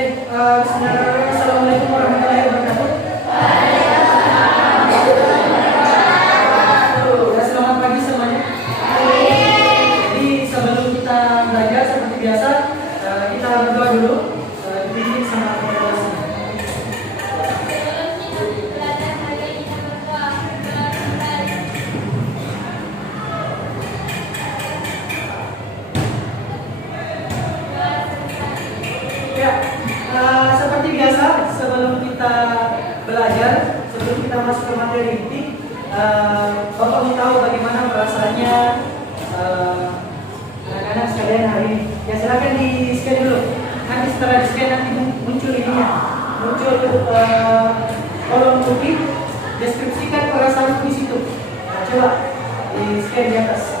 Bismillahirrahmanirrahim. Assalamualaikum warahmatullahi wabarakatuh. Ya, selamat pagi semuanya. Jadi sebelum kita belajar seperti biasa, kita berdoa dulu. Dipimpin sama kebebasan. Ya, seperti biasa sebelum kita belajar, sebelum kita masuk ke materi inti, Bapak mau tahu bagaimana perasaannya anak-anak sekalian hari ini. Ya, silakan di scan dulu. Nanti setelah di scan nanti muncul ininya, muncul kolom putih. Deskripsikan perasaan di situ. Nah, coba di scan di atas.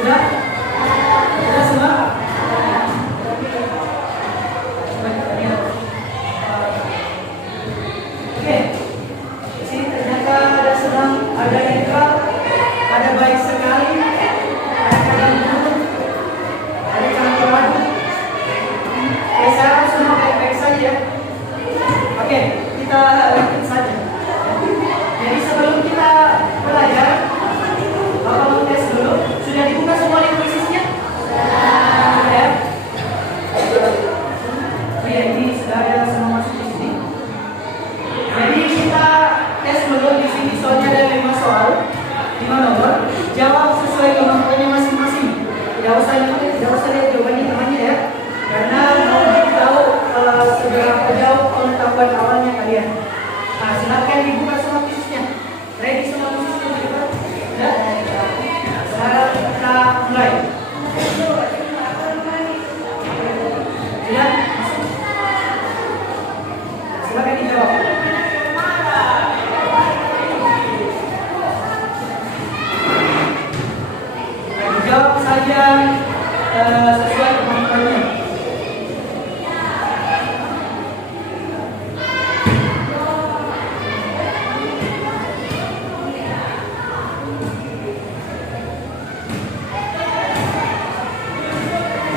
Sudah? Sudah semua? Oke. Di sini ternyata ada sedang, ada netral, ada baik sekali, ada kadang buruk, ada campur aduk. Oke, saya harap semua baik-baik saja. Oke, kita lanjut saja. Jadi sebelum kita belajar, Bapak mau tes dulu. Sudah dibuka semua link-listnya? Sudah ya? Oh ya, ini sudah ada semua masuk di sini. Jadi kita tes dulu di sini, soalnya ada 5 soal, 5 nomor. Jawab sesuai kemampuannya masing-masing. Tidak usah lihat jawabannya namanya ya, karena mau tahu seberapa jauh pengetahuan awalnya kalian. Nah, silakan dibuka semua fisiknya. Ready semua fisiknya dibuka? Ya? Sekarang kita mulai. Ya? Silakan dijawab. Jawab saja sesuai kemampuannya.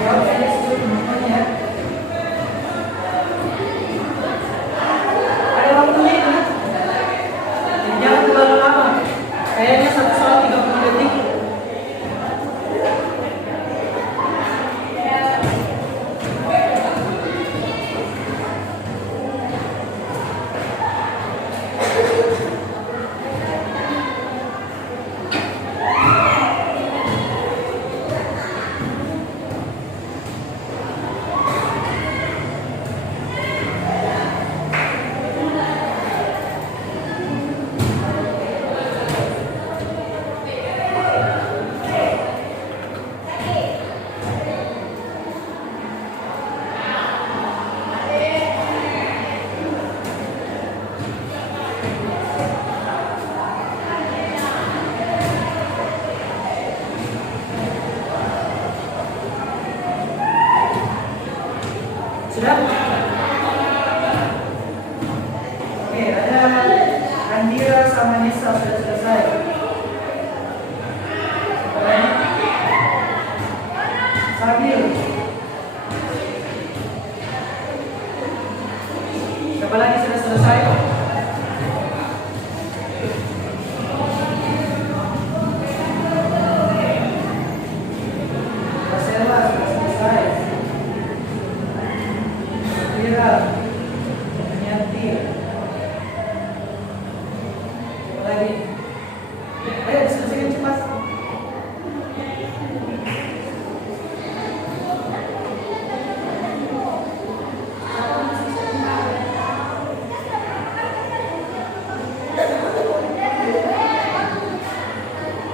Jawab saja sesuai kemampuannya. Ada waktunya kan? Jangan terlalu lama. Kayaknya satu soal 30 detik. Sudah? Oke, ada Andira sama Nisa sudah selesai. Sabil. Siapa lagi sudah selesai? Marcella sudah selesai. Andira, Yanti. Siapa lagi? Ayo selesaikan cepat.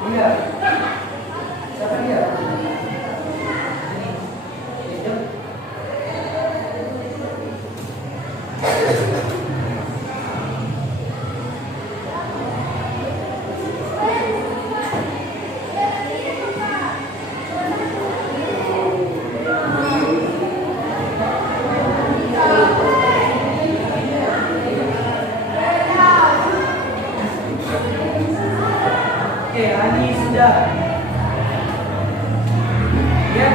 Iya. Siapa dia? Ini. Oke, Ani sudah. Ya.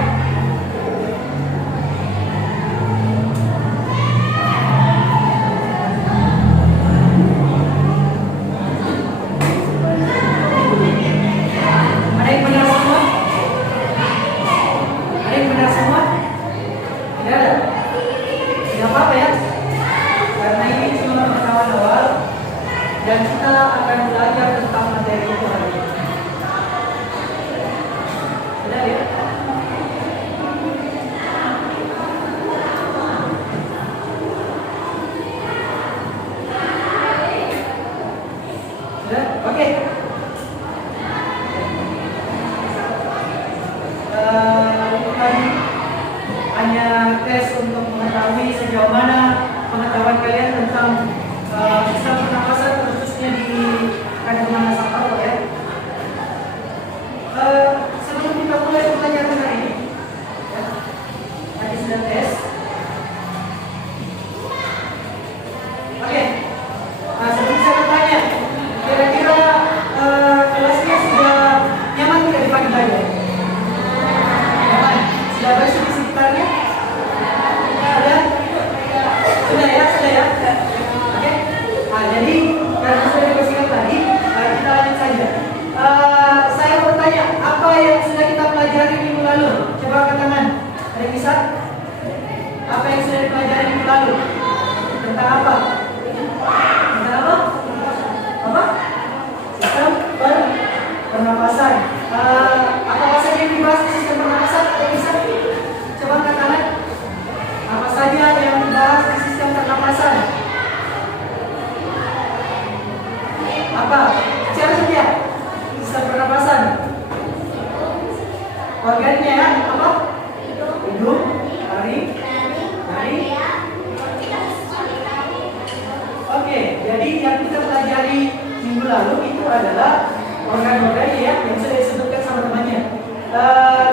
Ada yang benar semua? Ada yang benar semua? Tidak ada? Tidak apa-apa ya. Karena ini cuma pengetahuan awal dan kita akan belajar tentang materi itu hari ini. Sudah ya? Sudah? Oke. Bukan hanya tes untuk mengetahui sejauh mana pengetahuan kalian tentang sistem pernapasan khususnya di kandungan asam alkohol ya. Sebelum kita mulai pembelajaran hari ini, ya, tadi sudah tes. Oke, sebelum saya bertanya, kira-kira kelasnya sudah nyaman tidak di pagi hari? Nyaman? Sudah bersih di sekitarnya? Sudah ya? Sudah ya? Oke. Jadi karena sudah dibersihkan tadi, kita lanjut saja. Saya mau bertanya, apa yang sudah kita pelajari minggu lalu? Coba angkat tangan. Ada yang bisa? Apa yang sudah dipelajari minggu lalu? Tentang apa? Tentang apa? Apa? Sistem pernapasan. Apa saja yang dibahas di sistem pernapasan? Ada yang bisa? Coba angkat tangan. Apa saja yang dibahas di sistem pernapasan? Apa? Siapa saja? Sistem pernapasan. Organnya ya? Apa? Hidung, taring, Oke, jadi yang kita pelajari minggu lalu itu adalah organ-organ ya yang sudah disebutkan sama temannya.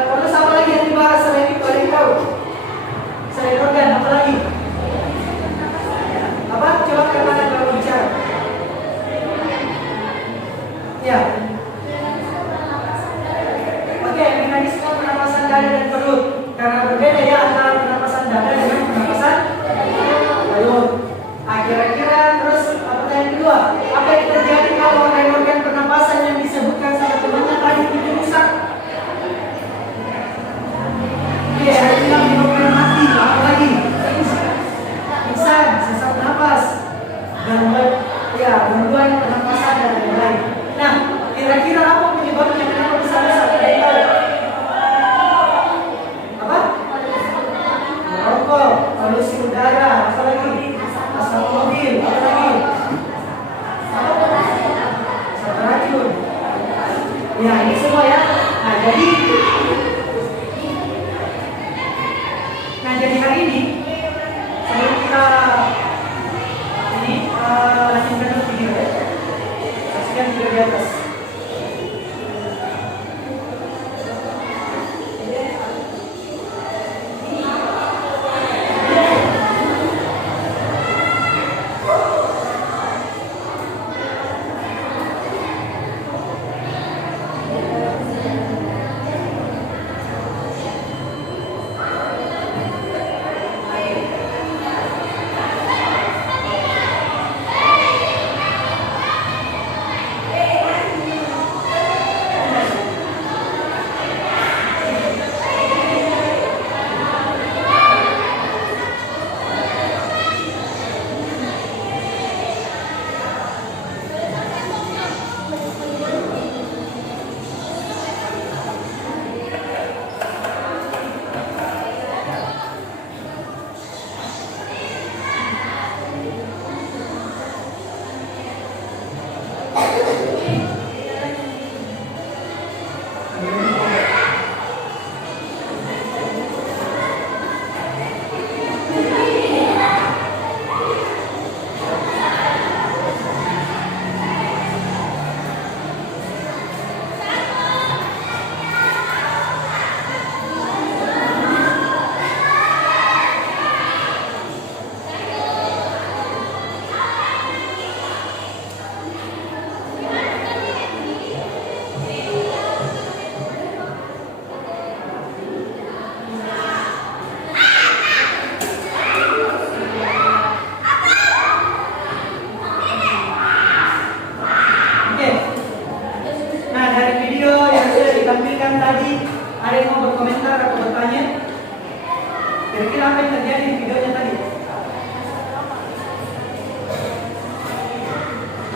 Terus apa lagi yang dibahas selain itu? Ada yang tahu? Selain organ, apa lagi? Apa? Coba katakan kalau bicara. Ya. Oke, mekanisme pernapasan dada dan perut. Karena berbeda ya antara pernapasan dada dengan pernapasan perut. Kira-kira terus pertanyaan kedua, apa yang terjadi kalau organ-organ pernapasan yang disebutkan sama temannya tadi itu rusak? Oke, ada bilang menyebabkan mati, apa lagi? Pingsan, sesak napas, gangguan pernapasan dan lain-lain. Nah, kira-kira apa penyebabnya? Kenapa bisa rusak? Ada yang tahu? Apa? Merokok, polusi udara, apa lagi? Asap mobil, apa lagi? Asap racun. Ya, ini semua ya. Nah, jadi hari ini sebelum kita ini lanjutkan dulu video ya. Saksikan video di atas. perhatikan tadi, ada yang mau berkomentar atau bertanya? Kira-kira apa yang terjadi di videonya tadi?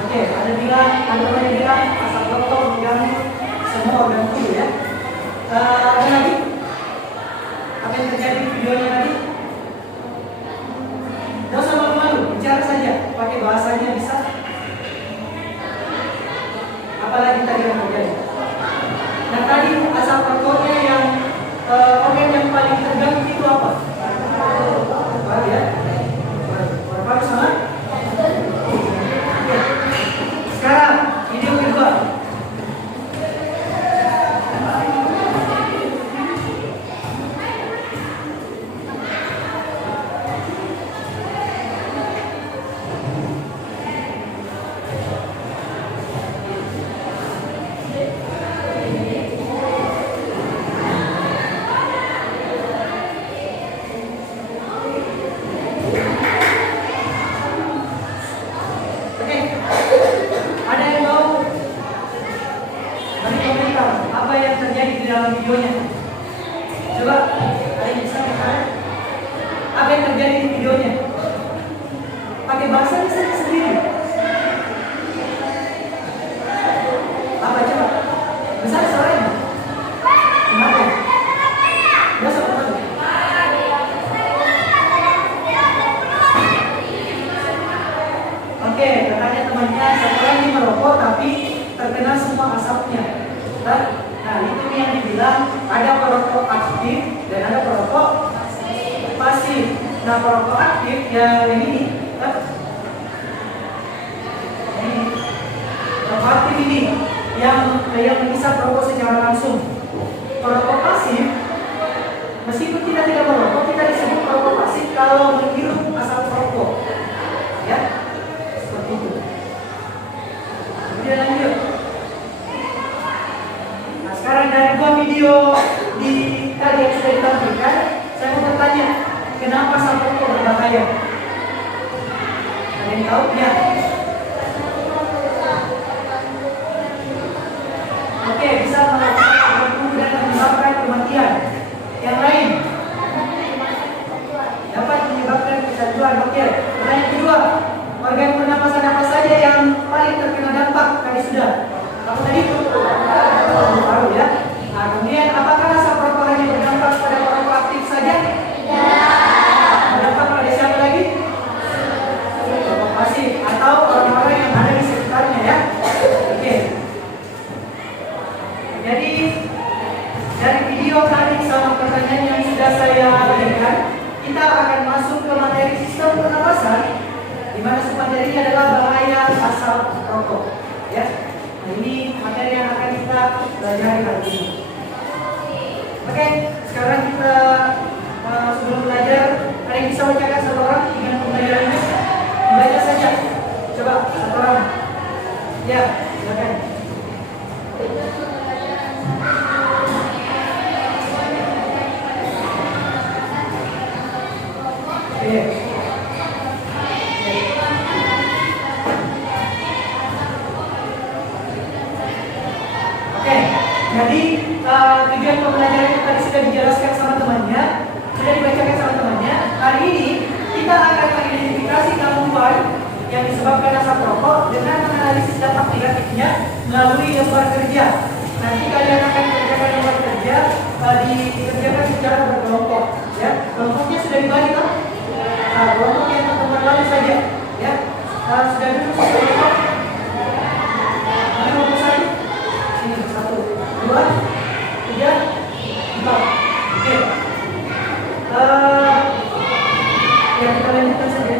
Oke, ada teman yang bilang asap rokok mengganggu semua organ tubuh ya. Ada lagi? Apa yang terjadi di videonya tadi? Tidak usah malu-malu, bicara saja, pakai bahasanya bisa. Apalagi tadi yang terjadi. Dan tadi asap rokoknya yang organ yang paling terganggu itu apa? Paru ya? Paru sama? Sekarang video kedua. Oke, ada yang mau beri komentar apa yang terjadi di dalam videonya? Coba, ada yang bisa katakan apa yang terjadi di videonya? Pakai bahasa sendiri. Apa coba? Besar suaranya. Kenapa? Biasa apa? Oke, katanya temannya setelah ini merokok tapi terkena semua asapnya. Nah, itu yang dibilang ada perokok aktif dan ada perokok pasif. Nah, perokok aktif yang ini, perokok aktif ini yang menghisap rokok secara langsung. Perokok pasif, meskipun kita tidak merokok, kita disebut perokok pasif kalau menghirup asap rokok. Ya. Kemudian lanjut. Nah, sekarang dari dua video di tadi yang sudah ditampilkan, saya mau bertanya, kenapa asap rokok berbahaya? Ada yang tahu? Ya. Oke, bisa melakukan tubuh dan menyebabkan kematian. Yang lain dapat menyebabkan kecanduan. Oke. Pertanyaan kedua, organ pernapasan apa saja yang paling terkena dampak? Tadi sudah. Apa tadi? Paru ya. Nah, kemudian apakah asap rokok hanya berdampak pada perokok aktif saja? Ya. Berdampak pada siapa lagi? Perokok pasif atau orang-orang yang ada di sekitarnya ya. Oke. Jadi dari video tadi sama pertanyaan yang sudah saya berikan, kita akan masuk ke materi sistem pernapasan, di mana submaterinya adalah bahaya asap rokok. Ya, nah ini materi yang akan kita pelajari hari ini. Oke, sekarang kita sebelum belajar, ada yang bisa bacakan satu orang dengan pembelajaran ini? Baca saja. Coba satu orang. Ya, silakan. Oke, jadi tujuan pembelajaran itu tadi sudah dijelaskan sama temannya, sudah dibacakan sama temannya. Hari ini kita akan mengidentifikasi gangguan yang disebabkan asap rokok dengan menganalisis dampak negatifnya melalui lembar kerja. Nanti kalian akan kerjakan lembar kerja dikerjakan secara berkelompok. Ya, kelompoknya sudah dibagi kan? Kelompok yang pertemuan lalu saja. Ya, sudah dulu kelompok. Mana kelompok saya? Ini 1, 2, 3, 4. Oke. Ya kita lanjutkan saja.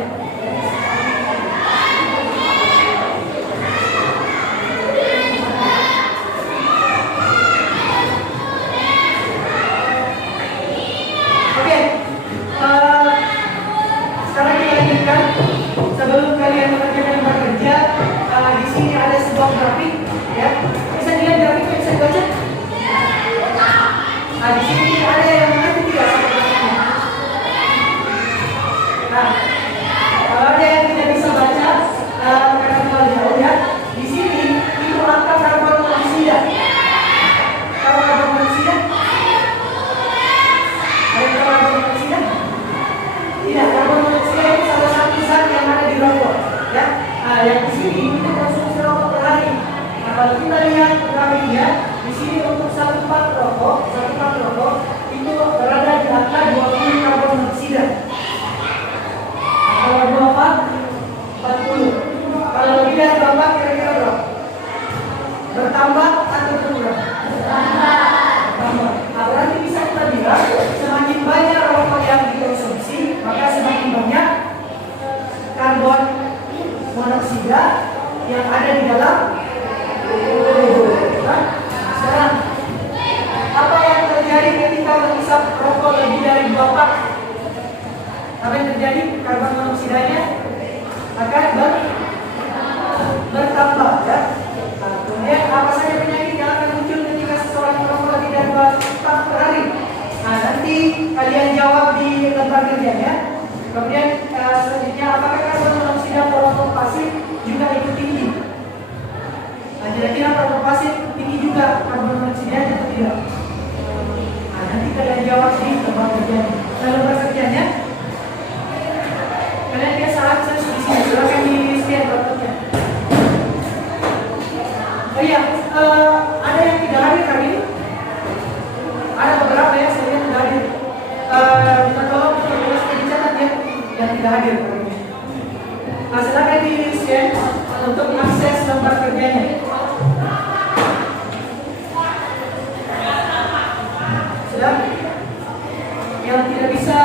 Sekarang kita lanjutkan. Sebelum kalian mengerjakan lembar kerja, Kalau kita lihat grafiknya, di sini untuk satu pak rokok itu berada di angka 20 karbon dioksida. Kalau 2 pak 40. Kalau lebih dari 2 pak kira-kira berapa? Bertambah atau berkurang? Bertambah. Nah, berarti bisa kita bilang semakin banyak rokok yang dikonsumsi, maka semakin banyak karbon monoksida yang ada di dalam tubuh. Nah, sekarang apa yang terjadi ketika menghisap rokok lebih dari 2 pak? Apa yang terjadi? Karbon monoksidanya akan bertambah, ya. Nah, kemudian apa saja penyakit yang akan muncul ketika seseorang merokok lebih dari 2 pak per hari? Nah, nanti kalian jawab di lembar kerjanya. Kemudian selanjutnya, apakah karbon monoksida perokok pasif juga ikut tinggi? Nah, kira-kira perokok pasif tinggi juga karbon monoksida atau tidak? Nah, nanti kalian jawab di lembar kerjanya. Nah, lembar kerjanya kalian lihat salah di sini, silakan di scan laptopnya. Oh iya, ada yang tidak hadir hari ini? Ada beberapa ya, saya lihat tidak hadir. Minta tolong dicatat ya yang tidak hadir hari ini. Nah, silakan di scan untuk akses lembar kerjanya. Sudah? Yang tidak bisa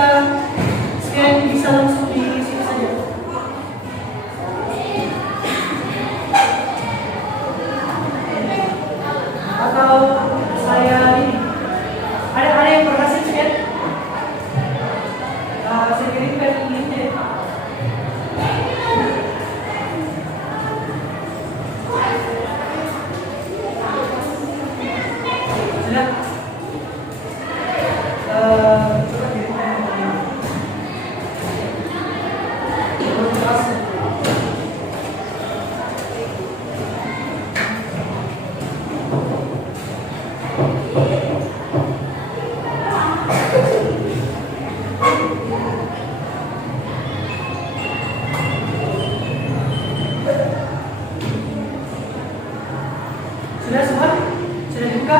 scan bisa langsung di sini saja. Atau saya ini ada yang berhasil scan? Saya kirimkan linknya. Sudah? Coba kirimkan. Sudah semua? Sudah dibuka?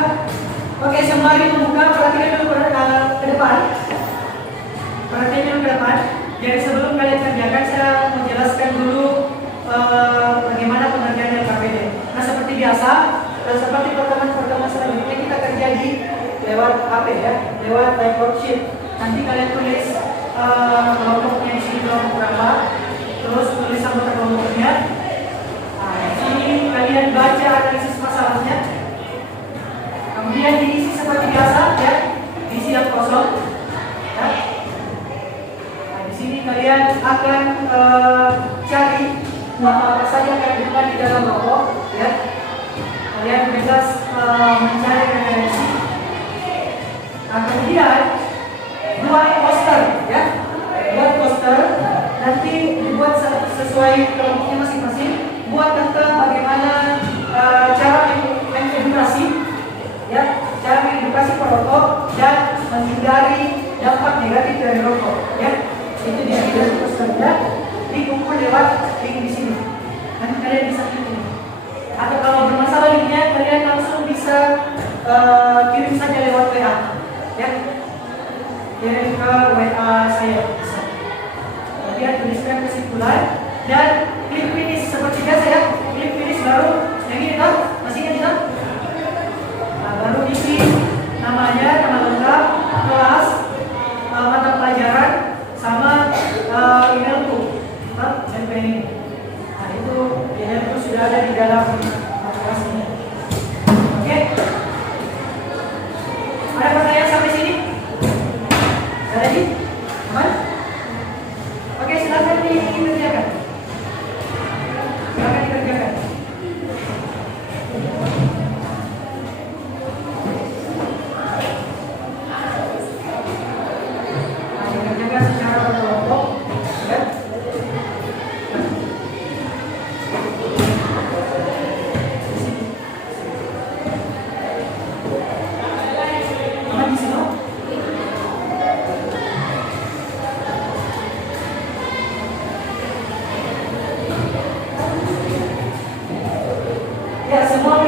Oke, sembari membuka, perhatikan dulu ke depan. Perhatikan dulu ke depan. Jadi sebelum kalian kerjakan, saya menjelaskan dulu bagaimana pengerjaan LKPD. Nah, seperti biasa, seperti pertemuan selanjutnya kita kerja di lewat HP ya, lewat whiteboard sheet. Nanti kalian tulis kelompoknya di sini kelompok berapa, terus tulis anggota kelompoknya. Nah, di sini kalian baca analisis masalahnya. Kemudian diisi seperti biasa ya, diisi yang kosong. Ya. Nah, di sini kalian akan cari apa saja yang ada di dalam rokok. Ya. Kalian bebas mencari referensi. Nah, kemudian buat poster, ya, buat poster. Nanti dibuat sesuai kelompoknya masing-masing. Buat tentang bagaimana cara mengedukasi, ya, cara mengedukasi perokok dan menghindari dampak negatif dari rokok, ya. Itu di sini dari posternya dikumpul lewat link di sini. Nanti kalian bisa klik ini. Atau kalau bermasalah linknya, kalian langsung bisa kirim saja lewat WA, ya. Kirim ke WA saya. Kemudian tuliskan kesimpulan dan klik finish seperti biasa ya. Klik finish baru yang ini kan? Masih ingat kan? Nah, baru isi namanya, nama lengkap, kelas, mata pelajaran, sama emailku, dan ini. Nah, itu emailku sudah ada di dalam kelas ini. Oke? Ada pertanyaan sampai sini? Ada lagi? Aman? Oke, silakan dikerjakan. Silakan dikerjakan. Nah, dikerjakan secara berkelompok, ya. Aman di sini? Ya, semua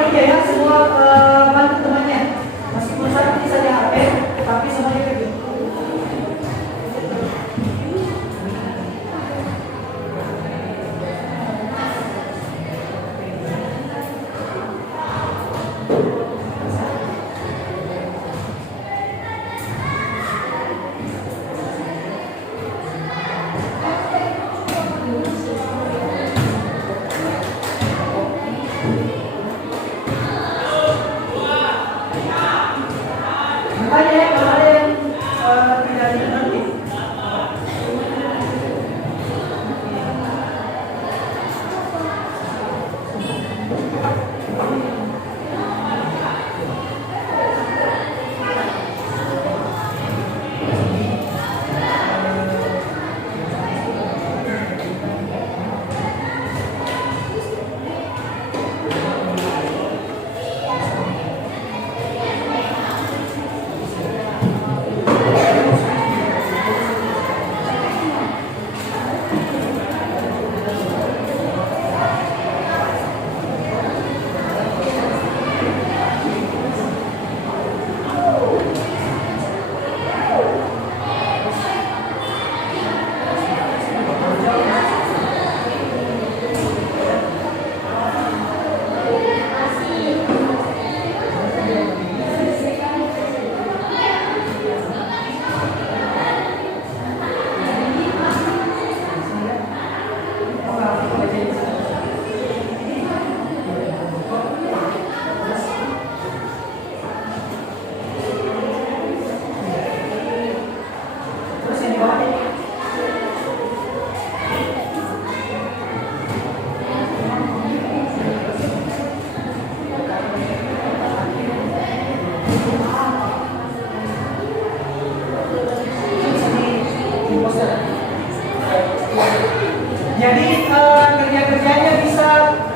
Jadi kerja-kerjanya bisa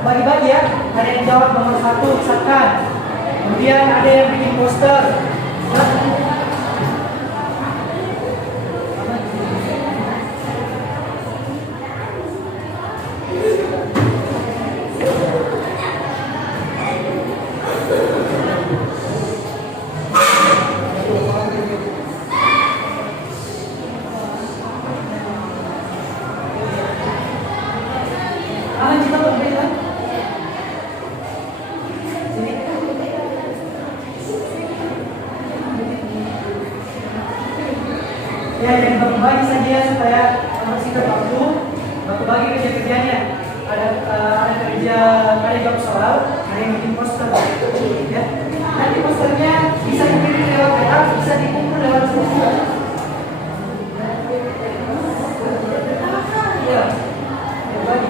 bagi-bagi ya. Ada yang jawab nomor 1 misalkan. Kemudian ada yang bikin poster. Ya, jadi bagi saja supaya membersihkan waktu. Bagi kerja-kerjanya. Ada jawab soal, ada yang bikin poster. Ya. Nanti posternya bisa dikirim lewat WA, bisa dikumpul lewat Zoom. Ya, bagi.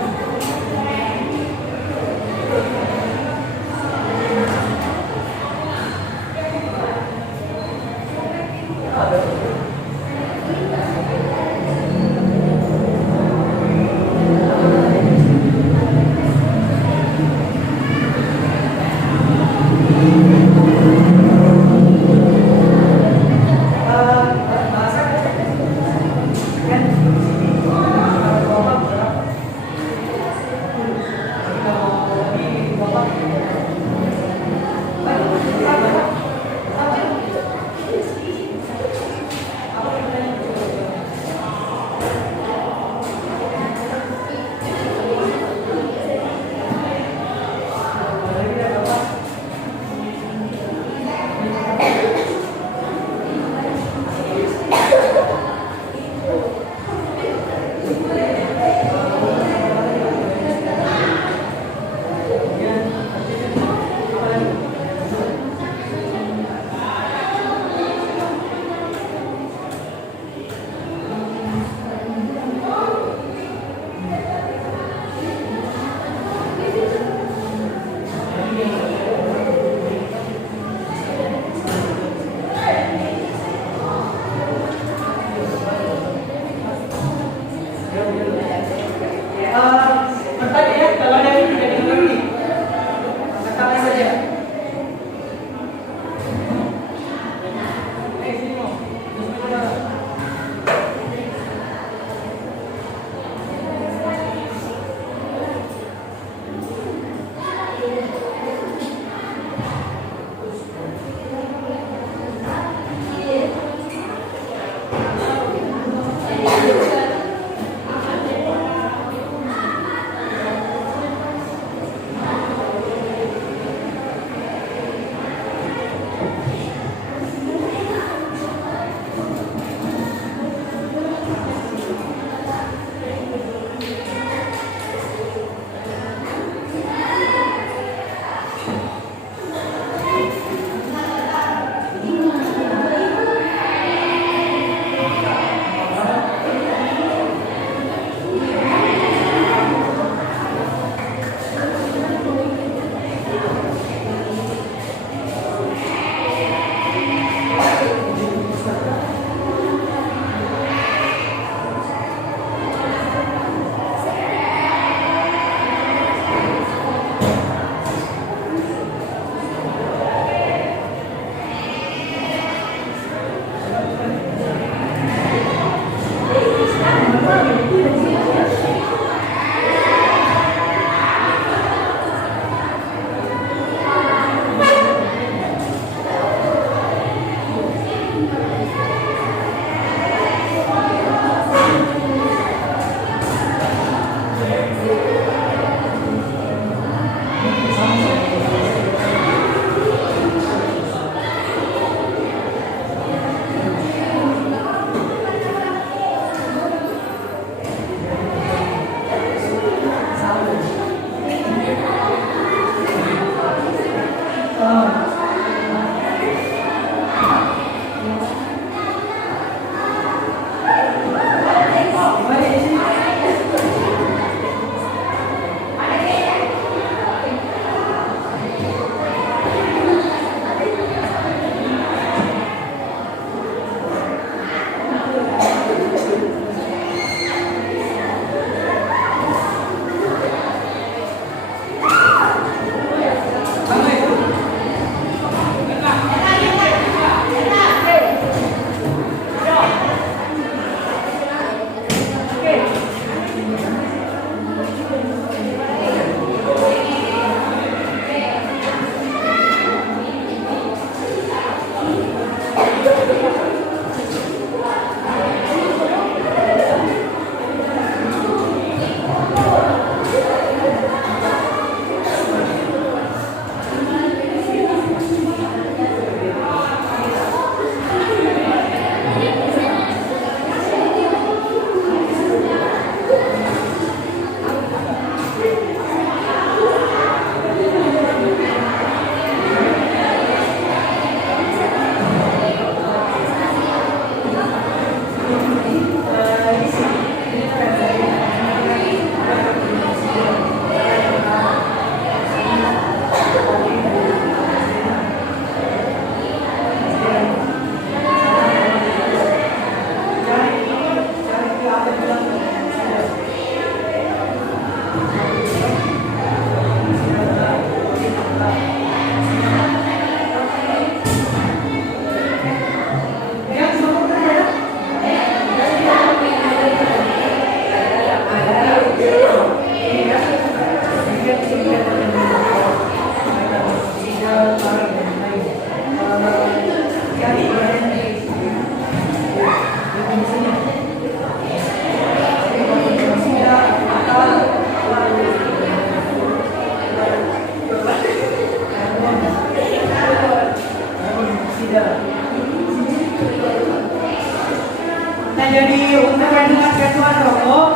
teman-teman rokok,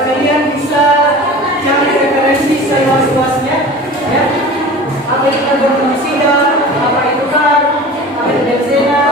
kalian bisa cari referensi seluas-luasnya, ya. Apa itu karbon monoksida, apa itu kar, apa itu benzena.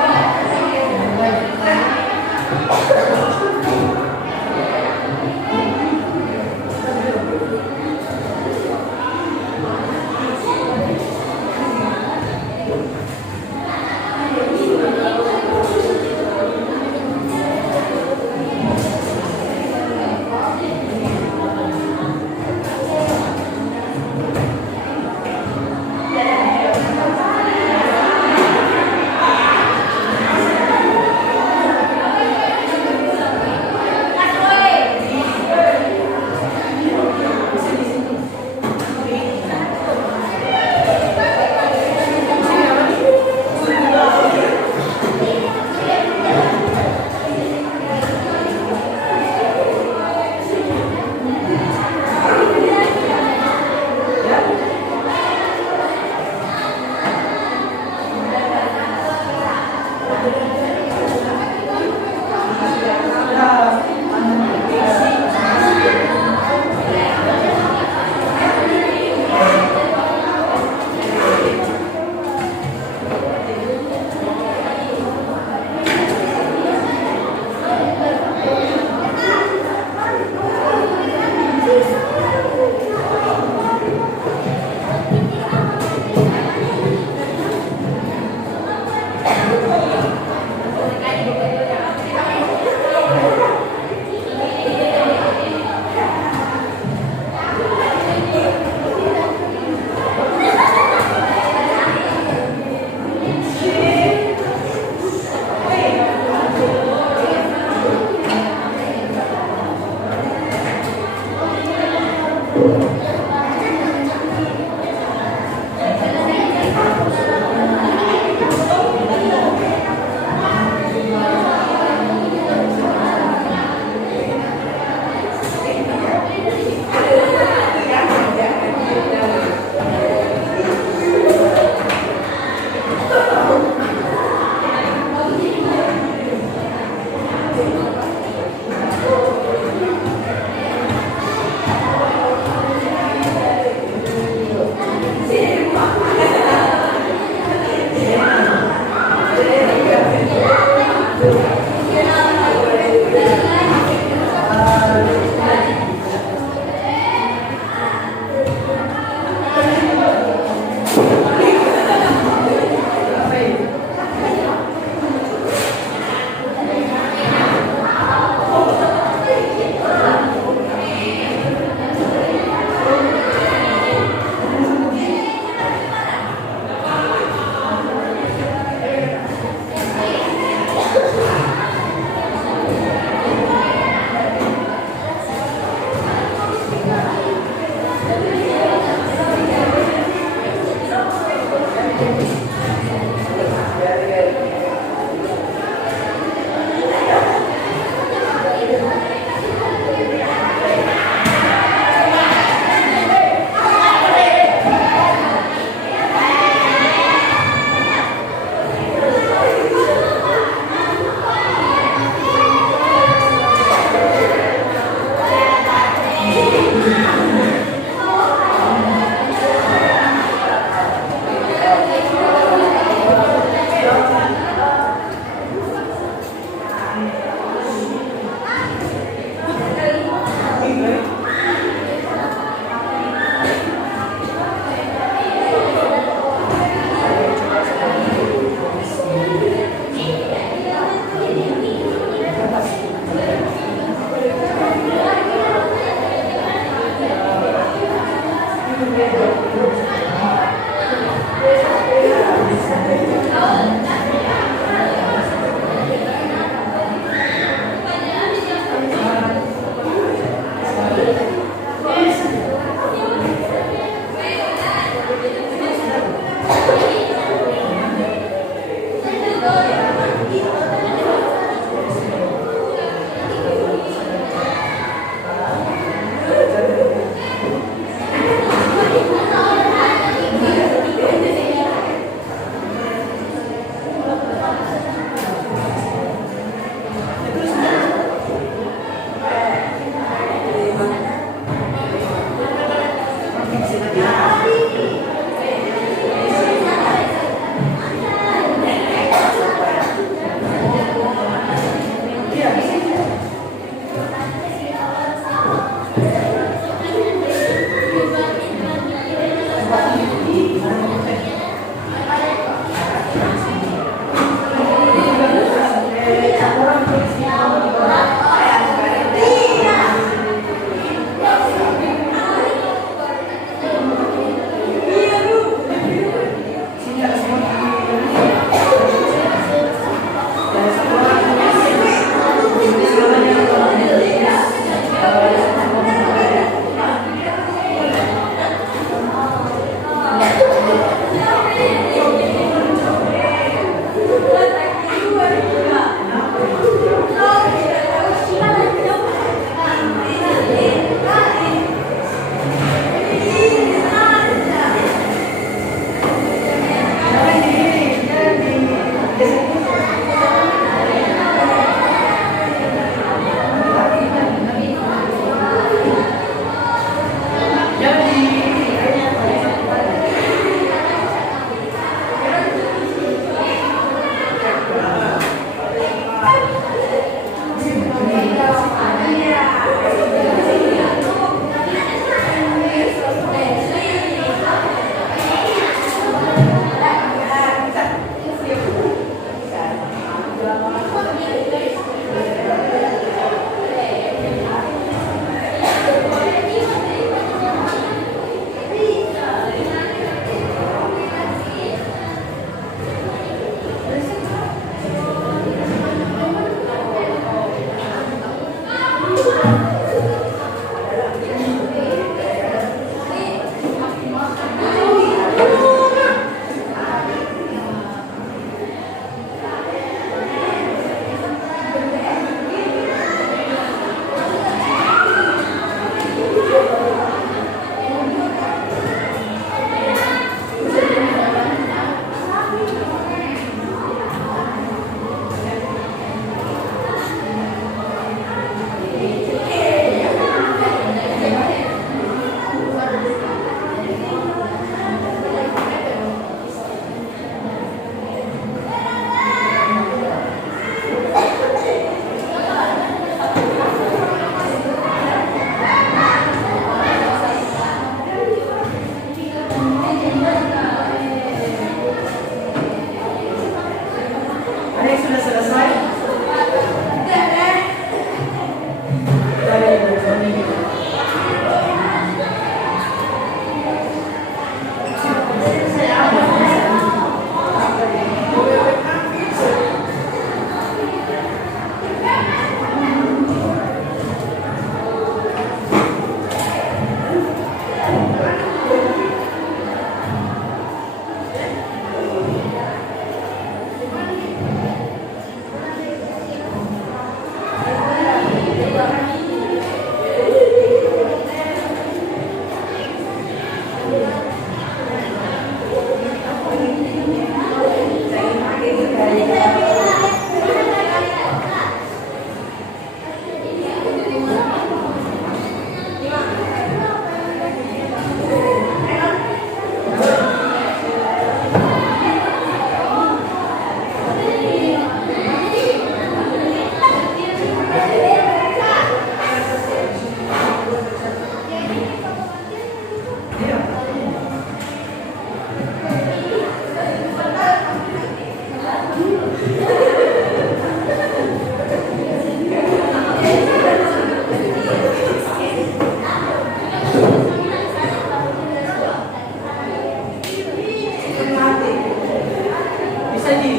Bisa di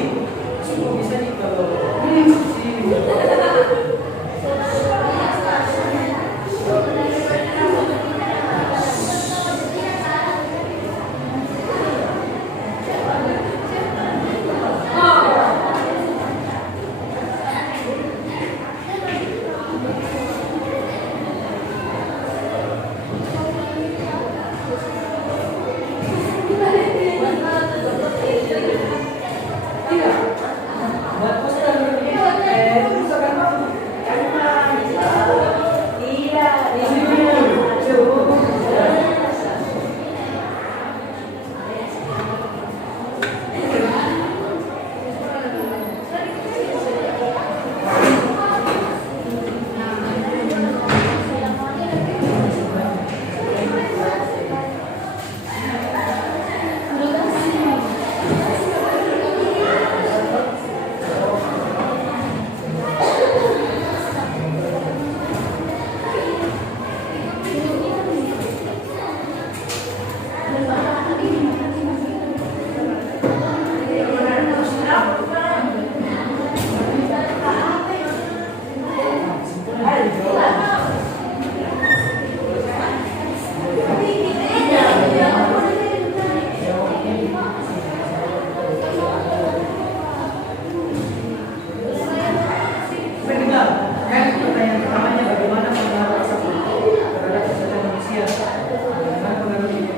kalau buat poster misalkan pendengar, kan pertanyaan pertamanya bagaimana pengaruh asap rokok terhadap kesehatan manusia? Bagaimana pengaruhnya?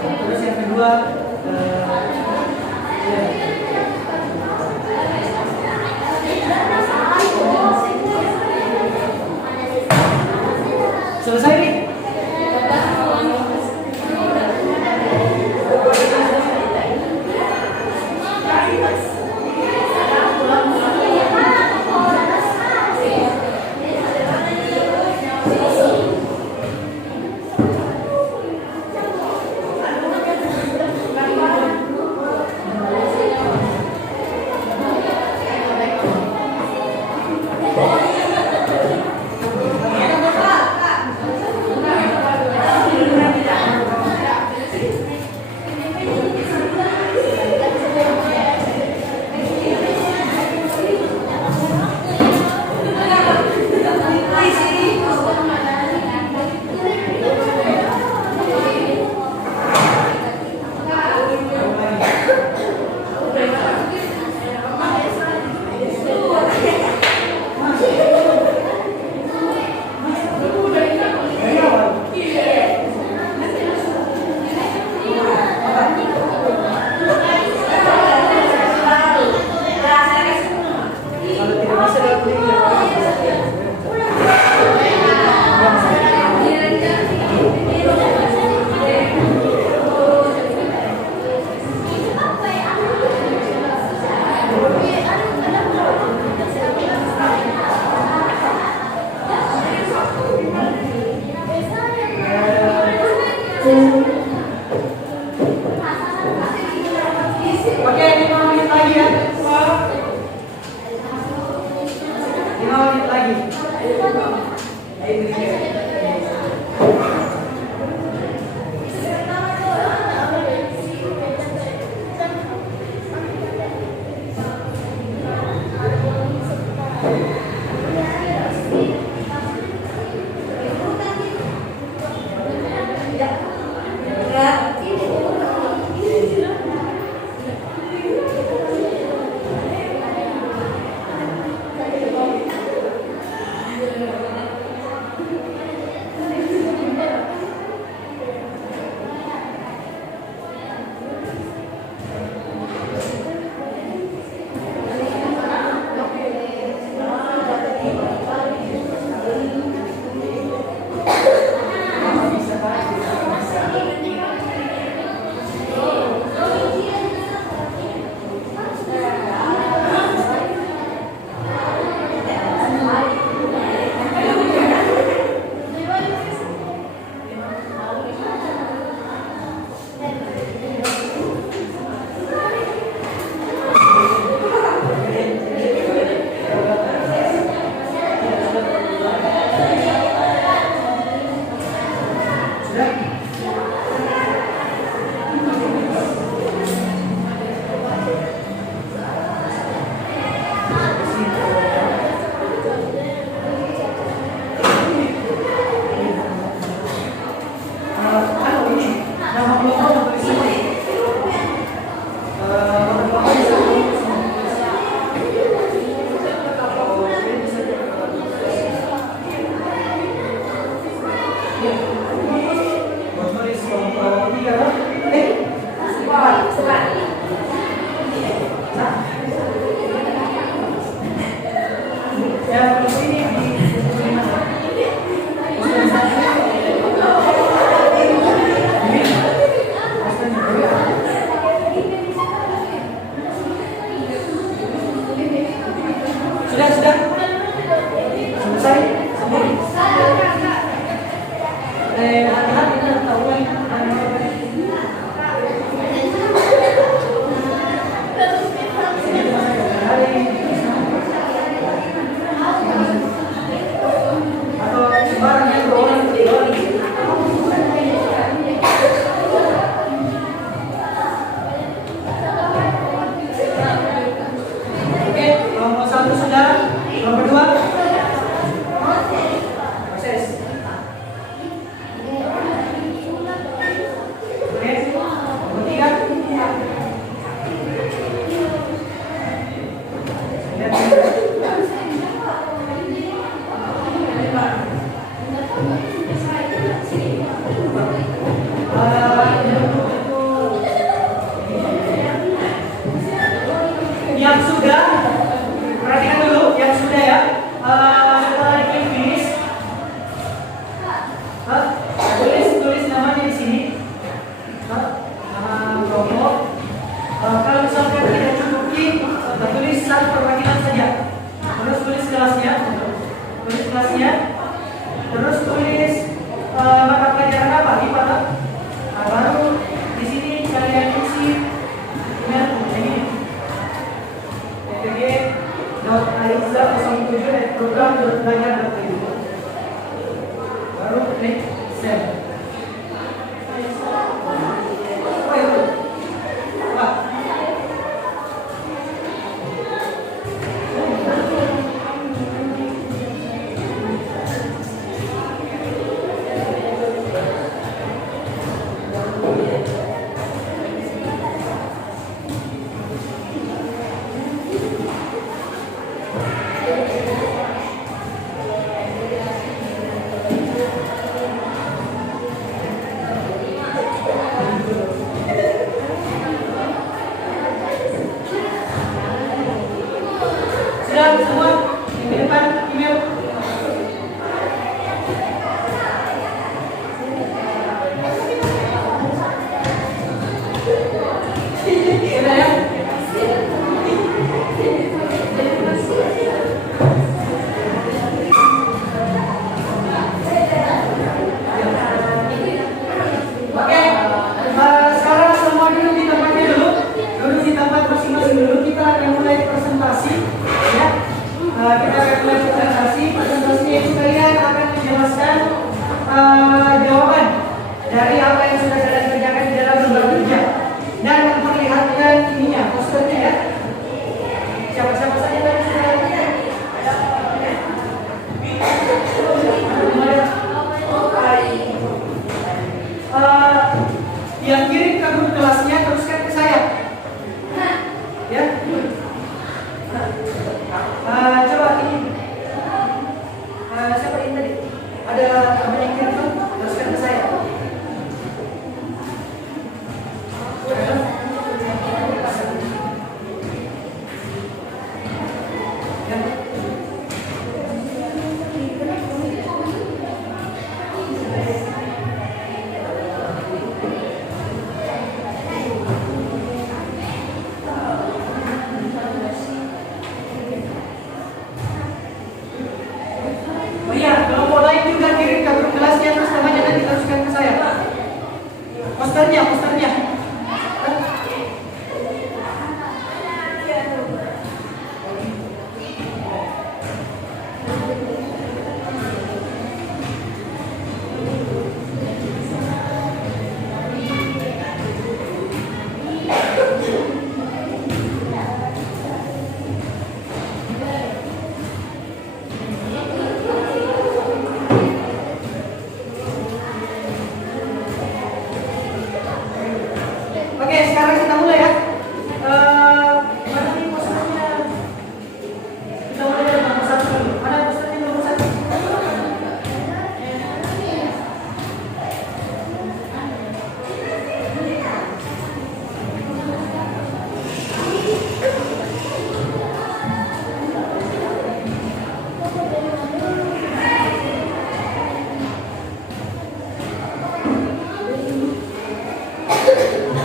Terus yang kedua, ya. Selesai nih?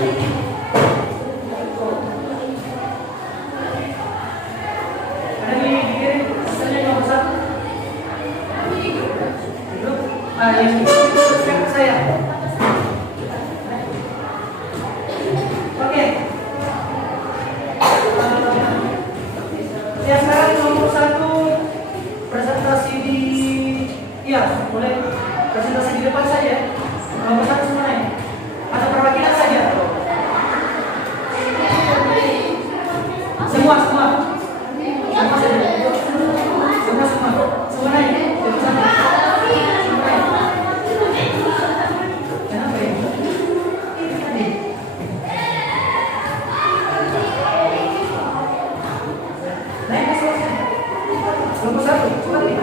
Ada di kiri, hasilnya nomor 1. Ini siapa saya? Oke. Ya sekarang nomor 1 presentasi di, iya boleh presentasi di depan saja. Nomor 1 semuanya. Atau perwakilan saja. Semua saja. Semua naik. Kenapa ya? Naik ke selesai. Nomor 1, cepat nih.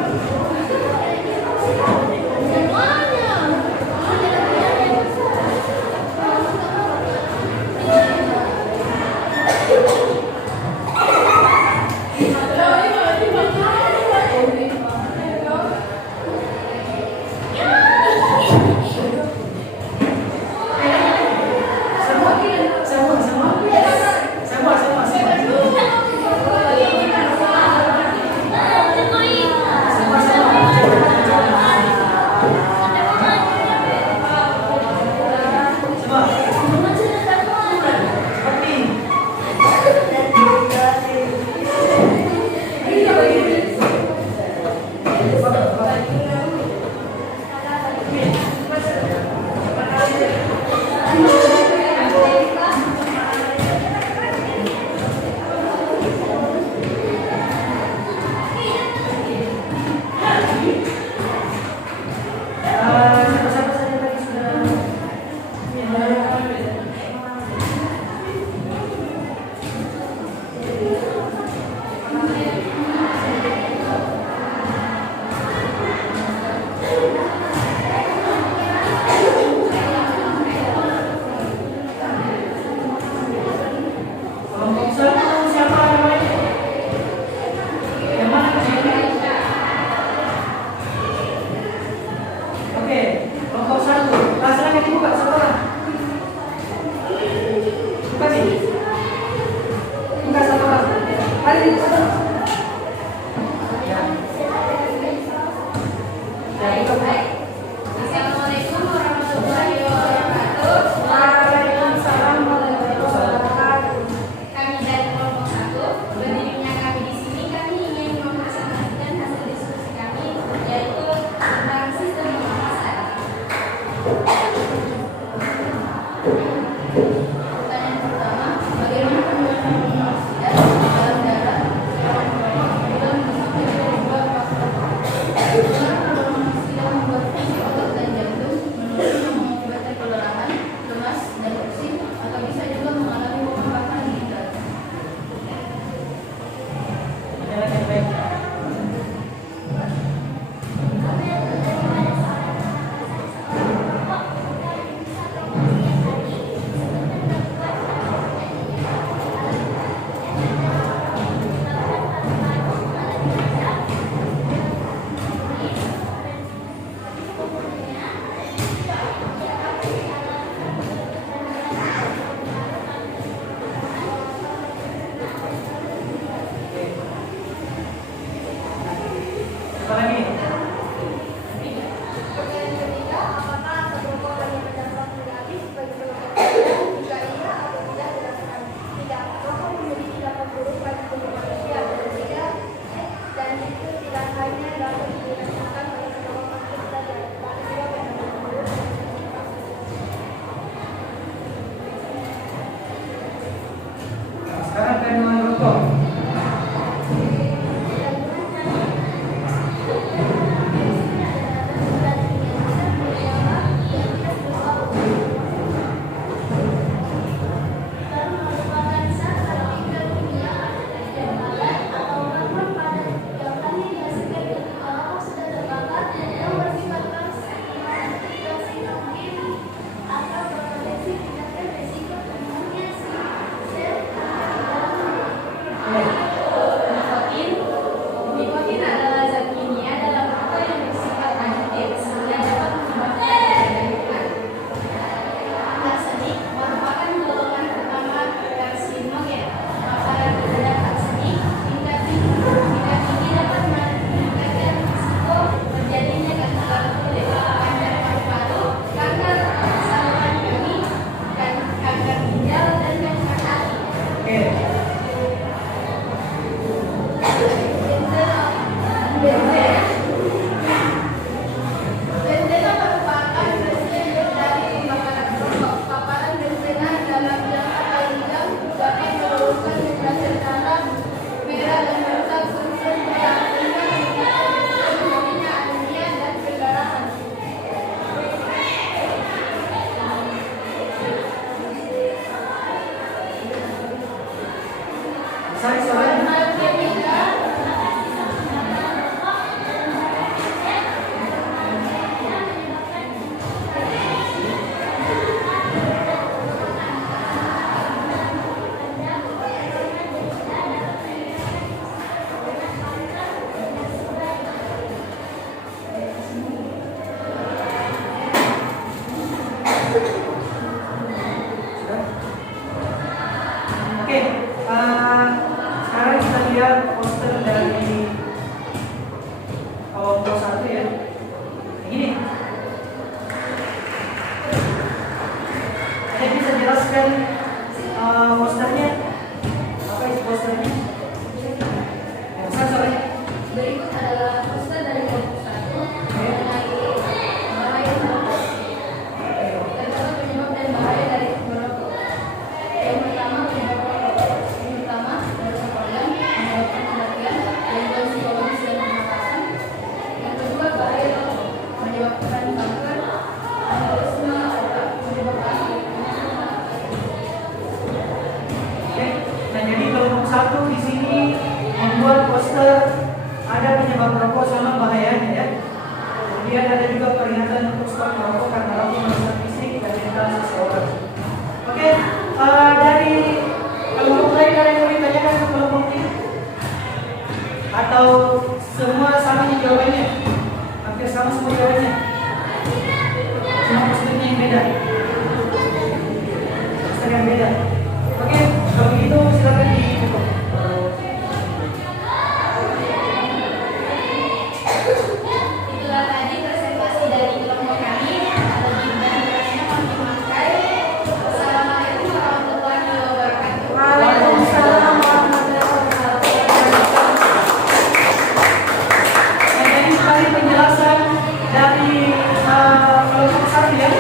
Assalamualaikum warahmatullahi wabarakatuh. Waalaikumsalam warahmatullahi wabarakatuh. Kami dari kelompok 1, berdirinya kami di sini, kami ingin mempresentasikan hasil diskusi kami, yaitu tentang sistem pemasaran. Pertanyaan pertama, bagaimana penggunaan hormon oksidan dalam darah lihat poster dari kelompok 1 ya. Begini. Saya bisa jelaskan posternya. Apa isi posternya? Sorry. Berikut adalah poster dari kelompok 1 mengenai bahaya merokok. Terdapat penyebab dan bahaya dari merokok. Yang pertama, penyebab merokok. Yang pertama, merusak organ, menyebabkan kematian, gangguan psikologis dan pernapasan. Yang kedua, bahaya rokok, menyebabkan kanker, aneurisma otak, menyebabkan Oke. Nah, jadi kelompok 1 di sini membuat poster ada penyebab merokok sama bahayanya ya. Kemudian ada juga peringatan untuk stop merokok karena rokok merusak fisik dan mental seseorang. Oke, dari kelompok lain ada yang mau ditanyakan ke kelompok ini? Atau semua sama nih jawabannya? Hampir sama semua jawabannya? Cuma posternya yang beda? Poster yang beda? Oke, kalau begitu silakan ditutup. Itulah tadi presentasi dari kelompok kami. Lebih dan kurangnya kami memakai. Assalamualaikum warahmatullahi wabarakatuh. Waalaikumsalam warahmatullahi wabarakatuh. Nah, jadi sekali penjelasan dari kelompok 1 ya.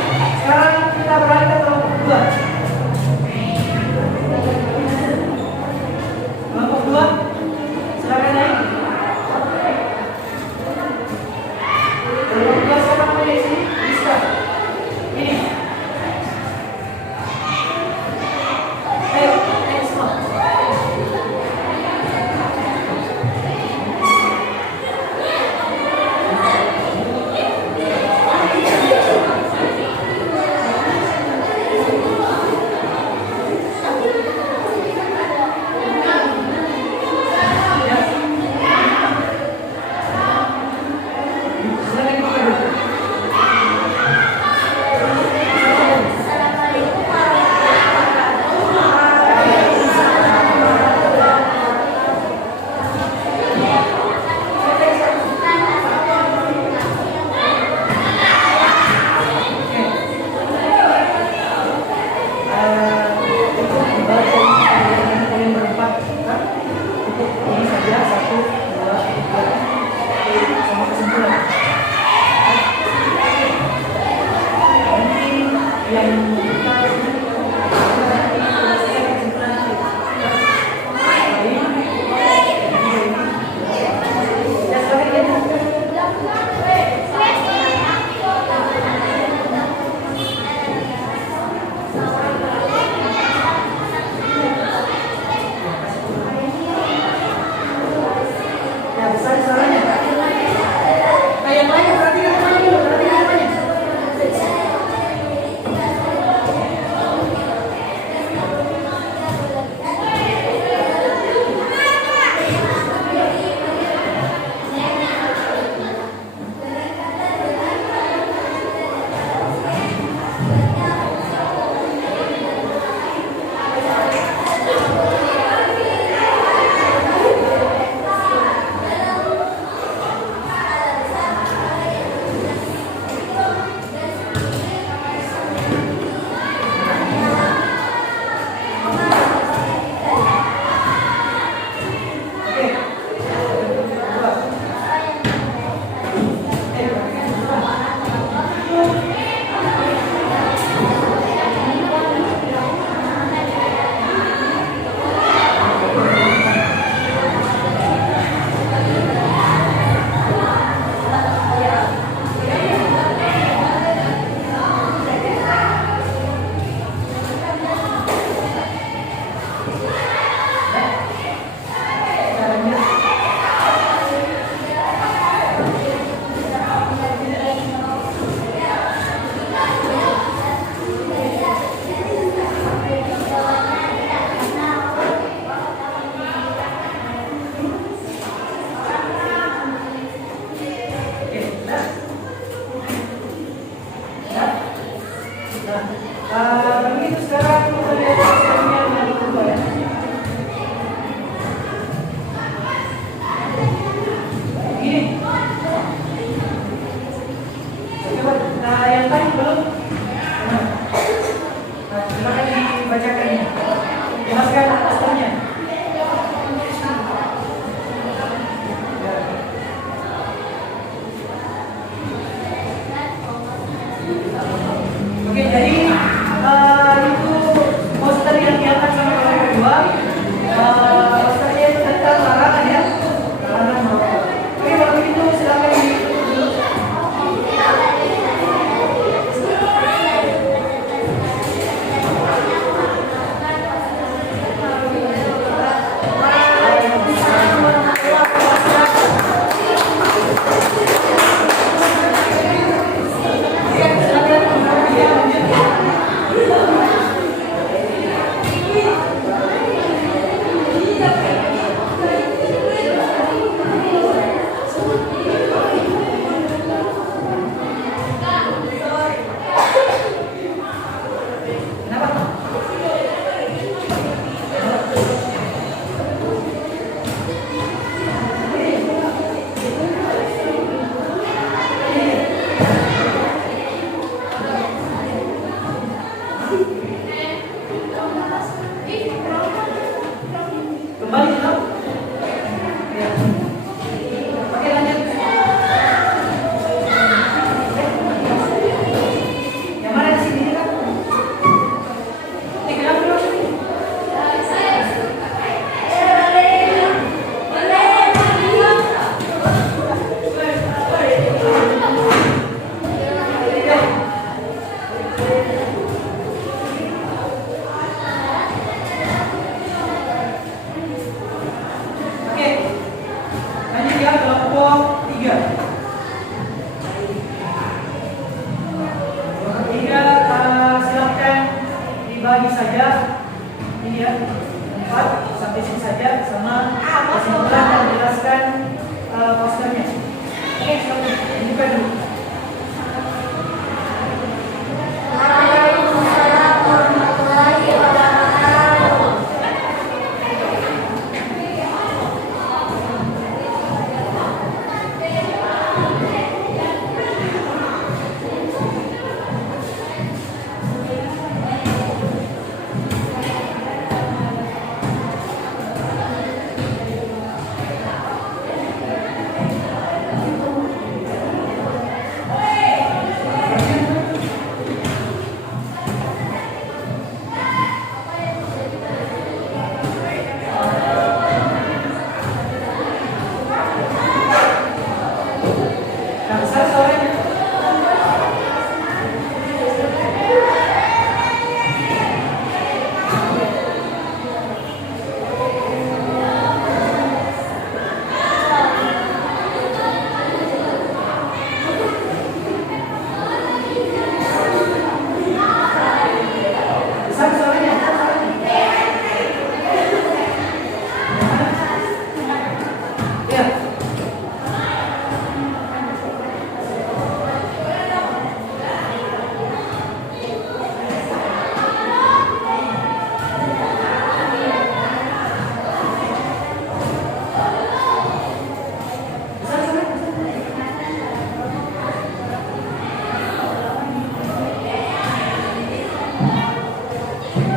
Sekarang kita beralih ke kelompok 2. dibacakan ya. Jelaskan posternya. Oke, jadi itu poster yang diangkat sama orang kedua. Posternya itu tentang larangan ya, larangan merokok. Oke, kalau begitu silakan dulu. Kembali dulu. Ya. Oke, lanjut. Yang mana di sini kan? Ini kenapa dulu? Oke, lanjut ya kelompok 3. Kelompok 3 silakan dibagi saja. Ini ya 4 sampai sini saja sama kesimpulan dan jelaskan posternya. Oke, silakan buka dulu. Waalaikumsalam warahmatullahi wabarakatuh. Nah, besar suaranya. Besar suaranya. Ya.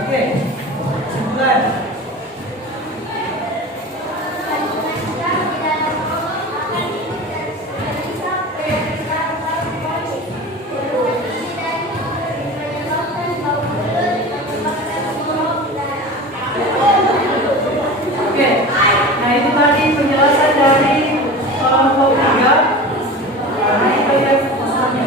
Oke, kesimpulan. Oke, nah itu tadi penjelasan dari kelompok 3. Nah, itu ya posternya.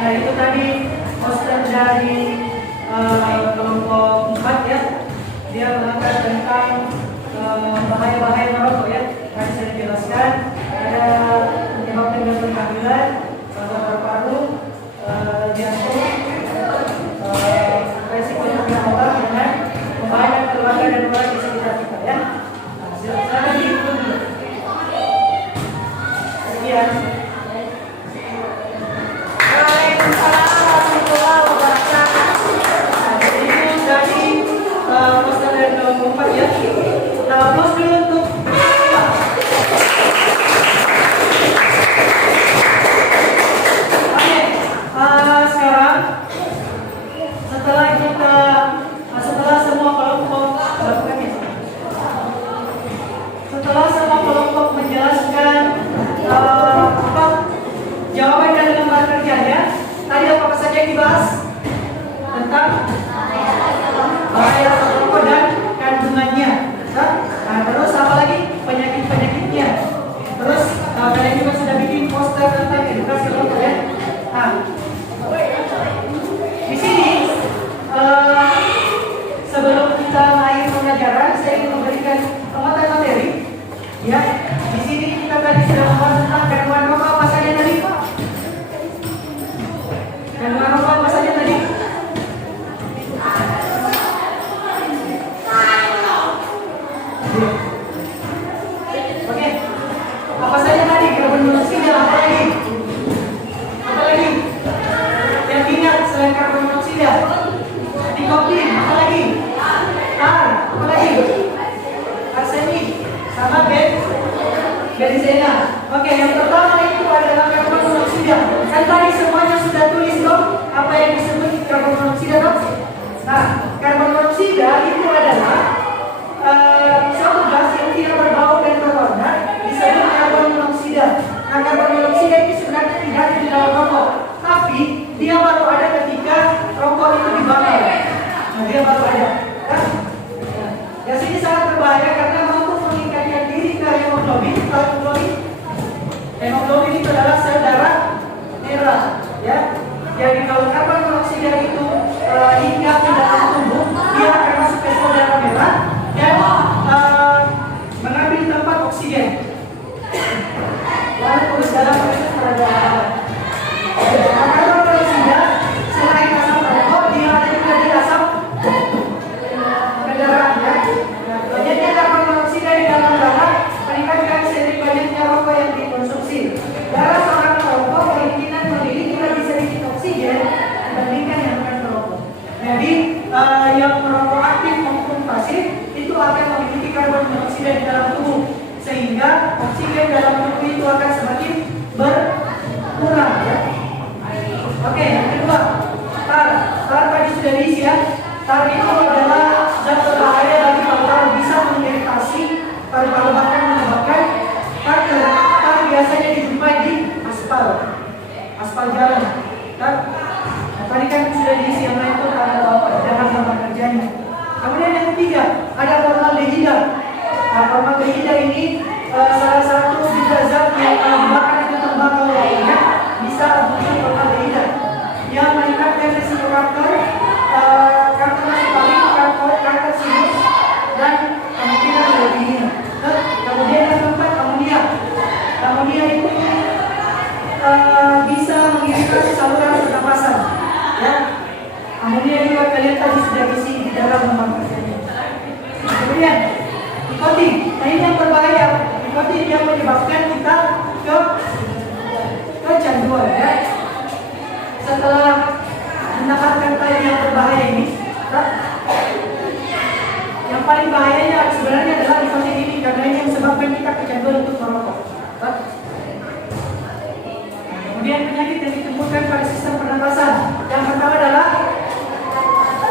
Nah itu tadi poster dari kelompok 4 ya. Dia mengangkat tentang bahaya-bahaya merokok ya. Tadi saya jelaskan ada menyebabkan gangguan kehamilan, gangguan paru-paru, jantung, resiko terkena dengan membahayakan keluarga dan orang di sekitar kita ya. Nah, silakan diikuti dulu. Sekian. Waalaikumsalam warahmatullahi wabarakatuh. Nah, jadi itu dari poster dari kelompok 4 ya. Nah, aplaus dulu untuk sekarang setelah semua kelompok menjelaskan apa jawaban dari lembar kerjanya, tadi apa saja yang dibahas tentang bahaya rokok dan kandungannya. Nah, terus apa lagi penyakit-penyakitnya. Terus kalian juga sudah bikin poster tentang edukasi rokok ya. Nah, di sini sebelum kita mulai pembelajaran, saya ingin memberikan penguatan materi. Ya, di sini kita tadi sudah membahas tentang kandungan rokok apa saja tadi. Kandungan rokok apa saja tadi? Oke, apa saja tadi? Karbon monoksida apa lagi? Apa lagi? Yang ingat selain karbon monoksida? Nikotin, apa lagi? Tar, apa lagi? Arsenik, sama benzena. Oke, yang pertama itu adalah karbon monoksida. Kan tadi semuanya sudah tulis dong apa yang disebut karbon monoksida dong? Nah, karbon monoksida itu adalah suatu gas yang tidak berbau dan berwarna, disebut karbon monoksida. Nah, karbon monoksida itu sebenarnya tidak ada di dalam rokok, tapi dia baru ada ketika rokok itu dibakar. Nah, dia baru ada. Kan? Nah, gas ini sangat berbahaya karena mampu meningkatkan diri ke hemoglobin. Hemoglobin itu adalah sel darah merah, ya. Jadi kalau karbon monoksida itu hinggap di dalam tubuh, dia akan masuk ke sel darah merah dan mengambil tempat oksigen. Lalu terus dalam proses peradangan. Karbon monoksida selain asam rokok, dia ada juga di asam kendaraan ya. Banyaknya karbon monoksida di dalam darah meningkatkan sering banyaknya rokok yang dikonsumsi. Darah seorang perokok kemungkinan memiliki lebih sedikit oksigen dibandingkan yang bukan perokok. Jadi yang perokok aktif maupun pasif itu akan memiliki karbon monoksida di dalam tubuh, sehingga oksigen dalam tubuh itu akan semakin berkurang ya. Oke, yang kedua, tar tadi sudah diisi ya. Tar itu adalah zat berbahaya bagi paru-paru, bisa mengiritasi paru-paru bahkan menyebabkan kanker. Tar biasanya dijumpai di aspal jalan. Nah, tadi kan sudah diisi yang lain itu dalam gambar kerjanya. Kemudian yang ketiga ada formaldehida. Nah, formaldehida ini salah satu juga zat yang dibakar itu tembakau lainnya bisa muncul formaldehida yang meningkatkan risiko kanker masuk paling, kanker sinus dan kemungkinan leukemia. Kemudian yang keempat amonia. Amonia itu bisa mengiritasi saluran pernapasan. Ya, amonia juga kalian tadi sudah isi di dalam gambar kerjanya. Kemudian nikotin. Nah, ini yang berbahaya. Nikotin yang menyebabkan kita ke kecanduan ya. Setelah mendapatkan tadi yang berbahaya ini, yang paling bahayanya sebenarnya adalah nikotin ini karena ini yang menyebabkan kita kecanduan untuk merokok. Kemudian penyakit yang ditemukan pada sistem pernapasan. Yang pertama adalah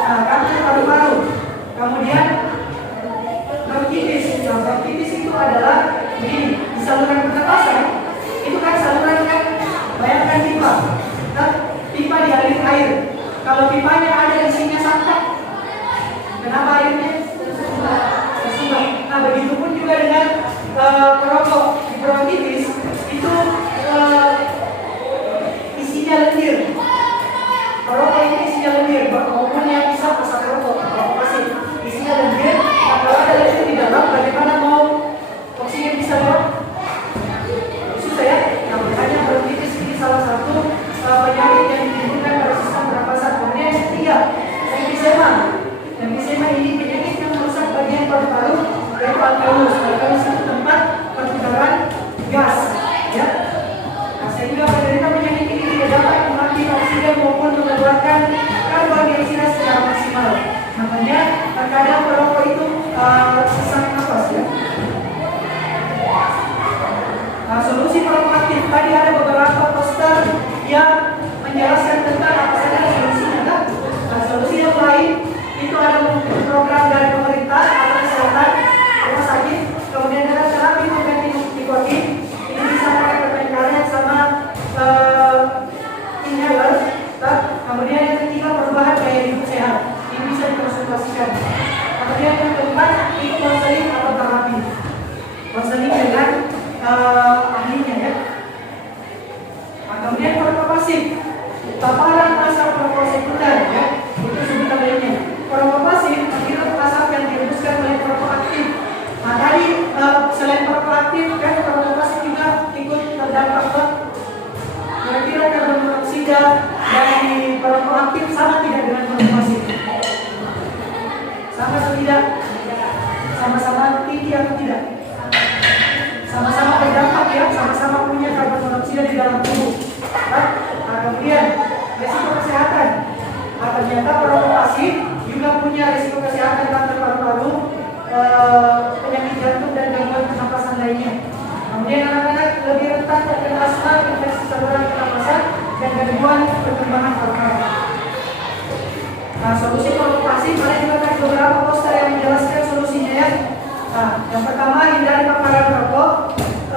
kanker paru-paru. Kemudian bronkitis. Bronkitis itu adalah di saluran pernapasan. Itu kan saluran kan, bayangkan pipa. Pipa dialiri air. Kalau pipanya ada isinya sampah, kenapa airnya tersumbat? Nah, begitupun juga dengan perokok. Bronkitis itu isinya lendir. aktif. Tadi ada beberapa poster yang menjelaskan tentang apa saja solusinya kan? Nah, solusi yang lain itu ada program dari pemerintah atau kesehatan rumah sakit, kemudian ada terapi preventif nikotin. Ini bisa pakai perpencaran sama inhaler. Kemudian yang ketiga perubahan gaya hidup sehat. Ini bisa dikonsultasikan. Kemudian yang keempat itu konseling atau terapi. Konseling dengan ahlinya ya. Nah, kemudian farmakopasif. Paparan asap rokok sekunder ya. Itu sebutan lainnya. Farmakopasif menghirup asap yang dihembuskan oleh perokok aktif. Nah, tadi selain perokok aktif kan farmakopasif juga ikut terdampak ke kira-kira karbon monoksida dari perokok aktif sama tidak dengan farmakopasif? Sama atau tidak? Sama-sama tinggi atau tidak? Sama-sama berdampak ya, sama-sama punya karbon monoksida di dalam tubuh. Nah, kemudian resiko kesehatan. Nah, ternyata perokok pasif juga punya resiko kesehatan kanker paru-paru, penyakit jantung dan gangguan pernapasan lainnya. Kemudian anak-anak lebih rentan terkena asma, infeksi saluran pernapasan dan gangguan perkembangan paru-paru. Nah, solusi perokok pasif ada juga beberapa poster yang menjelaskan solusinya ya. Nah, yang pertama hindari paparan rokok.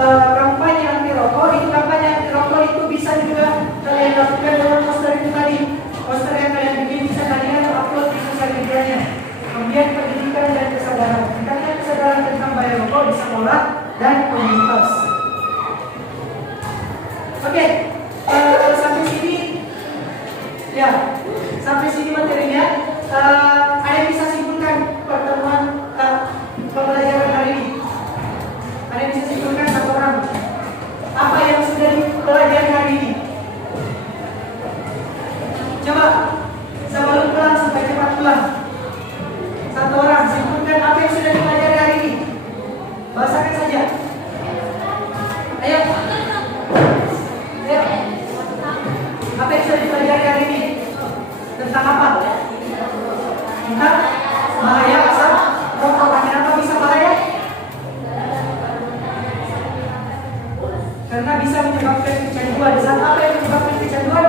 Kampanye anti rokok, itu kampanye anti rokok itu bisa juga kalian lakukan dengan poster itu tadi. Poster yang kalian bikin bisa kalian upload di sosial medianya. Kemudian pendidikan dan kesadaran. Tingkatkan kesadaran tentang bahaya rokok di sekolah dan komunitas. Oke, sampai sini ya, sampai sini materinya. Ada yang bisa simpulkan pertemuan pembelajaran hari ini? Ada yang bisa simpulkan satu orang? Apa yang sudah dipelajari hari ini? Coba sebelum pulang sampai cepat pulang. Satu orang simpulkan apa yang sudah dipelajari hari ini. Bahasakan saja. Ayo. Ayo. Apa yang sudah dipelajari hari ini? Tentang apa? Tentang bahaya asap rokok. Kenapa bisa bahaya? Karena bisa menyebabkan kecanduan. Saat apa yang menyebabkan kecanduan?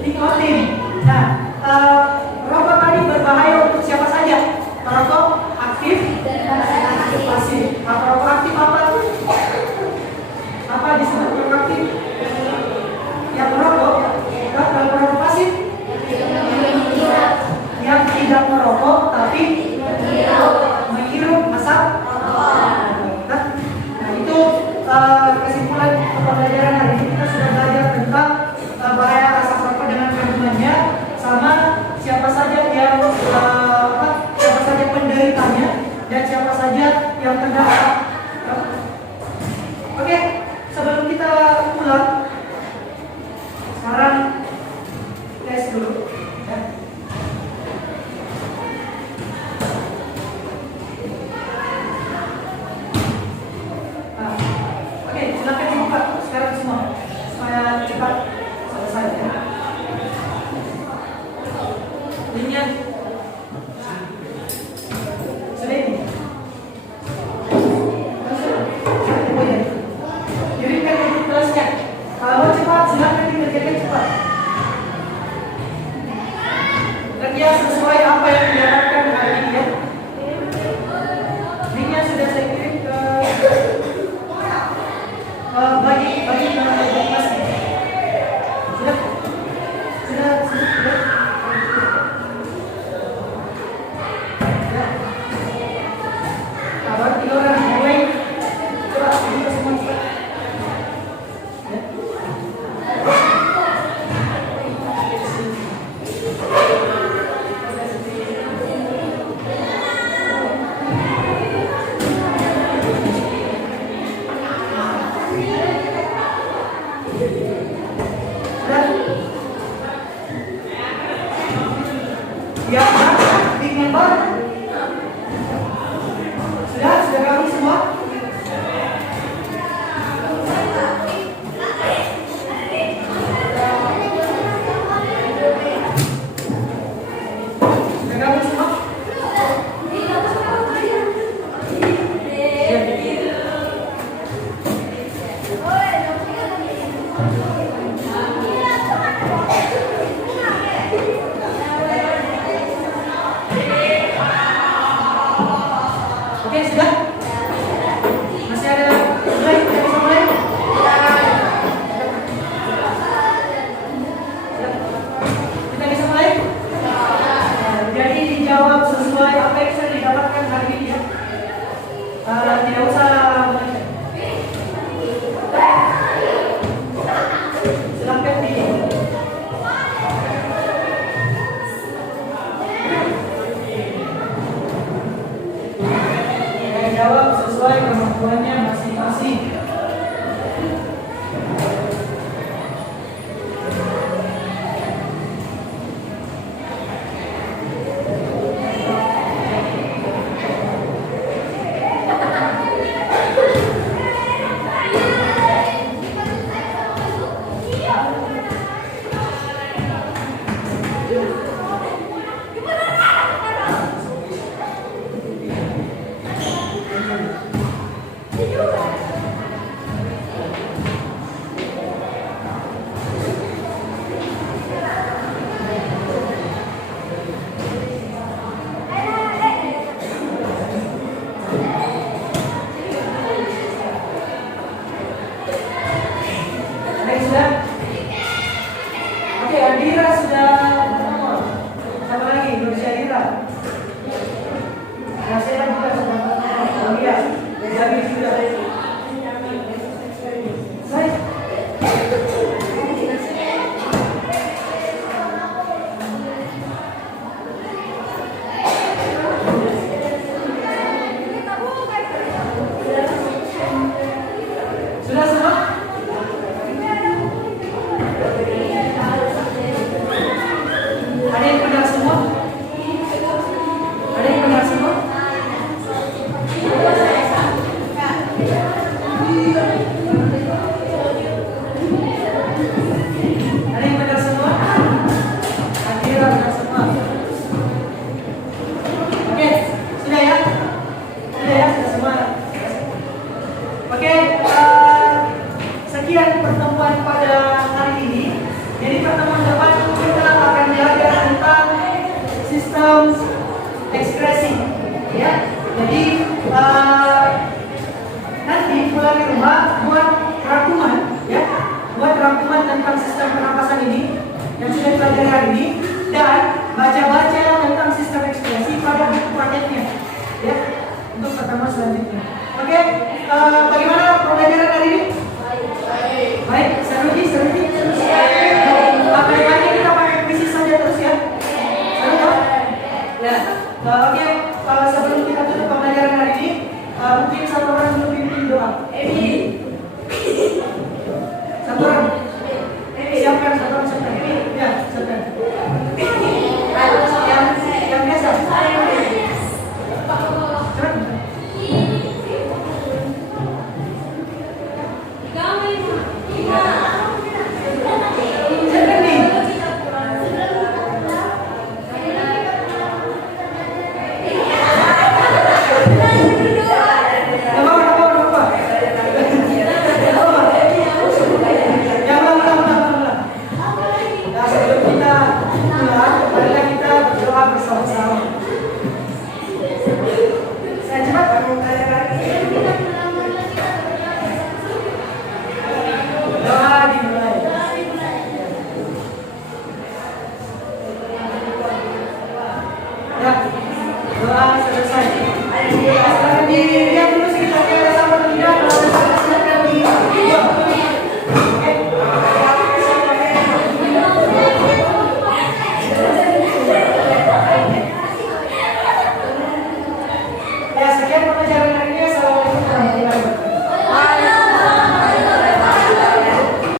Nikotin. Nah, rokok tadi berbahaya untuk siapa saja? Perokok aktif dan pasif. Nah, perokok aktif apa? Apa disebut perokok aktif? Yang merokok. Kalau perokok pasif? Yang tidak merokok tapi menghirup asap. Nah, itu kesimpulan pembelajaran hari ini. Kita sudah belajar tentang bahaya asap rokok dengan kandungannya, sama siapa saja yang siapa saja penderitanya dan siapa saja yang terdampak. Oke, sebelum kita pulang, sekarang tes dulu. Ya. Oke, silakan dibuka sekarang semua supaya cepat selesai ya. Linyan sudah ini. Kirimkan ke kelasnya. Kalau cepat silakan dikerjakan cepat. Kerja sesuai apa yang didapatkan hari ini ya. Linknya sudah saya kirim ke bagi kelasnya. Sudah. Kabar 3 orang mulai. Coba kita semua cepat. Ya. Oke, sudah? Masih ada mulai? Kita bisa mulai? Kita bisa mulai? Jadi dijawab sesuai apa yang sudah didapatkan hari ini ya. Tidak usah silahkan di jawab sesuai kemampuannya masing-masing. Sudah? Oke, Adira sudah bernomor. Siapa lagi? Indonesia Adira. Nasira juga sudah bernomor. Oh iya, Jabi sudah. Baik. Sudah semua? Ada yang benar semua? Ada yang benar semua? Ada yang benar semua? Akhirnya benar semua. Oke, sudah ya? Sudah ya? Sudah semua? Oke, sekian pertemuan pada hari ini. Jadi pertemuan depan kita akan belajar tentang sistem ekspresi, ya. Jadi nanti pulang di rumah buat rangkuman, ya, buat rangkuman tentang sistem pernapasan ini yang sudah dipelajari hari ini dan baca-baca tentang sistem ekspresi pada buku prakteknya, ya, untuk pertemuan selanjutnya. Oke, bagaimana pembelajaran hari ini? Baik, Saruji. Bagaimana kita pakai kuisis saja terus ya? Ya. Oke, sebelum kita tutup pembelajaran hari ini, mungkin satu orang dulu pimpin doa. Satu orang. Siapkan satu orang siapkan. Ya, siapkan. Yang biasa. Doa selesai.